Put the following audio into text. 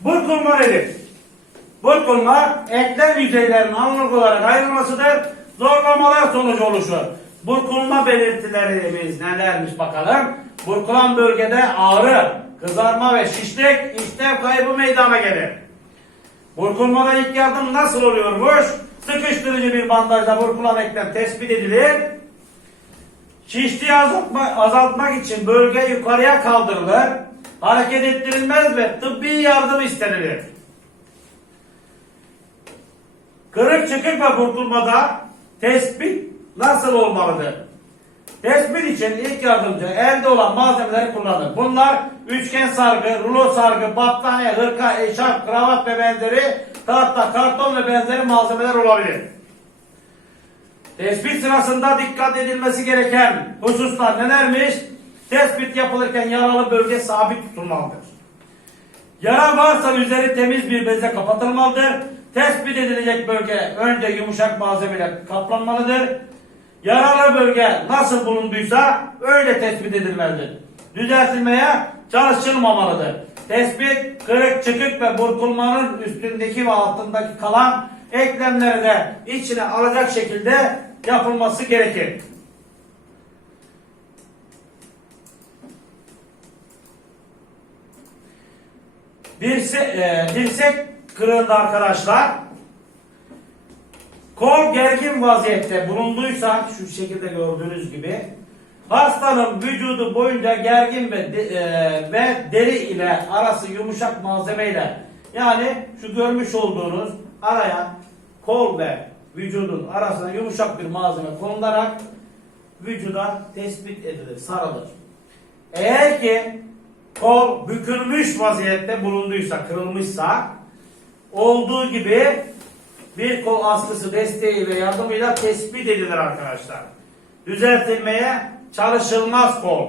Burkulma nedir? Burkulma eklem yüzeylerinin anlık olarak ayrılmasıdır. Zorlamalar sonucu oluşur. Burkulma belirtilerimiz nelermiş bakalım. Burkulan bölgede ağrı, kızarma ve şişlik, işlev kaybı meydana gelir. Burkulmada ilk yardım nasıl oluyormuş? Sıkıştırıcı bir bandajla burkulan eklem tespit edilir. Şişliği azaltma, azaltmak için bölge yukarıya kaldırılır. Hareket ettirilmez ve tıbbi yardım istenilir. Kırık çıkık ve burkulmada tespit nasıl olmalıdır? Tespit için ilk yardımcı elde olan malzemeleri kullanır. Bunlar üçgen sargı, rulo sargı, battaniye, hırka, eşarp, kravat ve benzeri, tahta, karton ve benzeri malzemeler olabilir. Tespit sırasında dikkat edilmesi gereken hususlar nelermiş? Tespit yapılırken yaralı bölge sabit tutulmalıdır. Yara varsa üzeri temiz bir bezle kapatılmalıdır. Tespit edilecek bölge önce yumuşak malzemeyle kaplanmalıdır. Yaralı bölge nasıl bulunduysa öyle tespit edilmelidir. Düzeltilmeye çalışılmamalıdır. Tespit kırık çıkık ve burkulmanın üstündeki ve altındaki kalan eklemleri de içine alacak şekilde yapılması gerekir. Dirse, e, dirsek kırığında arkadaşlar kol gergin vaziyette bulunduysa şu şekilde gördüğünüz gibi hastanın vücudu boyunca gergin ve e, ve deri ile arası yumuşak malzeme ile yani şu görmüş olduğunuz araya kol ve vücudun arasına yumuşak bir malzeme konularak vücuda tespit edilir, sarılır. Eğer ki kol bükülmüş vaziyette bulunduysa, kırılmışsa olduğu gibi bir kol askısı desteği ve yardımıyla tespit edilir arkadaşlar. Düzeltilmeye çalışılmaz kol.